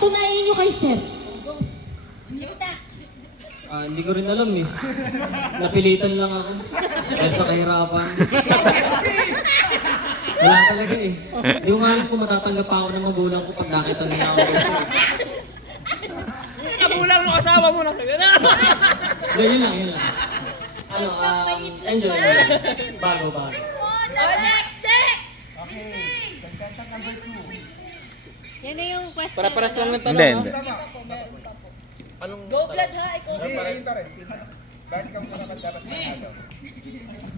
Patunayan nyo kay Sir. Hindi ko rin alam eh. Napilitan lang ako. Dahil sa kahirapan. Wala talaga eh. Hindi ko nga alam kung matatanggap pa ako ng magulang ko pag nakita nila ako. Magulang ng asawa mo na sabi na. Yun lang, yun lang. Enjoy. Bago. Oh, next! Okay, contestant number 2. Yan na yung question. Para-paras lang ng tanong. Hindi, hindi. Go blood ha, ikaw. Hindi, pa rin. Sino? Bakit ikaw muna ka dapat manalo?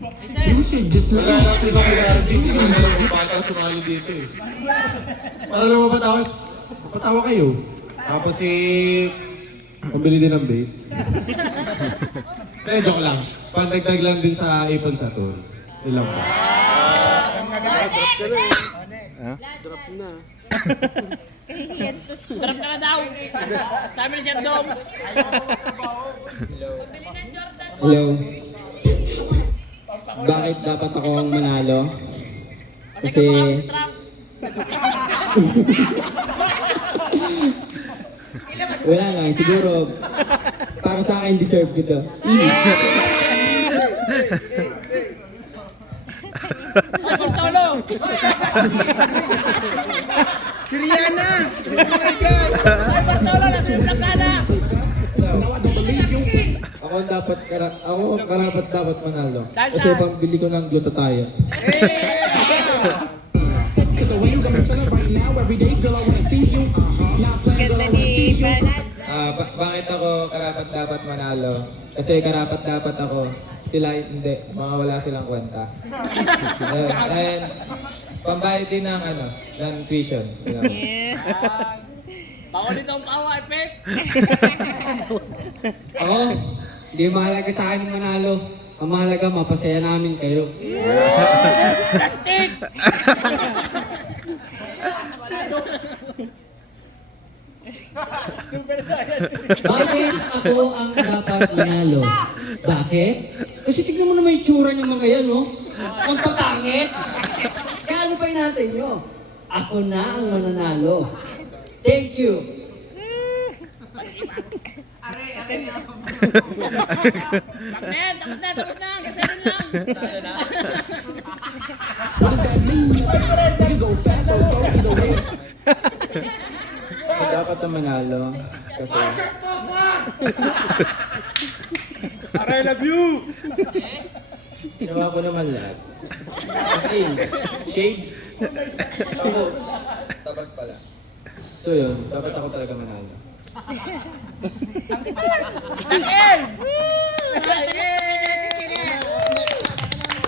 Wala lang din ako kay Arjun. Hindi ko alam kung bakit ako sumali dito eh. Para lang mapatawa kayo. Tapos pambili din ng bait. Pero joke lang. Pandagdag lang din sa ipon sa tour. Ilang pa. Drop na. Trap ka na daw. Sabi ni Sir Dom. Hello. Bakit dapat ako ang manalo? Kasi kamukha ko si Trunks. Wala lang, siguro para sa akin deserve ko to. Ay, Bartolo! Si Rihanna! Ay, Bartolo! Nasa yung plakana! Ako karapat dapat manalo. Dahil Kasi saan? pambili ko ng glutathione. Ganda ni Van. Bakit ako karapat dapat manalo? Kasi karapat dapat ako. Sila hindi, mga wala silang kwenta. And pambayad din ng ng tuition. Yes. Bako dito ang pawa, Epek! Ako, hindi mahalaga sa akin manalo. Ang mahalaga, mapasaya namin kayo. Plastic! Bakit ako ang dapat manalo? Bakit? Kasi tignan mo naman yung tsura ng mga yan, no? Ang pagkangit! Kaya ano pa natin nyo? Ako na ang mananalo. Thank you! Bagnet! Tapos na! Kasi rin lang! Ano na? Ako dapat ang manalo. Kasi... I love you! Ginawa ko naman lahat. Kasi, shade. Tapos pala. So yun, dapat ako talaga manalo. Tangil!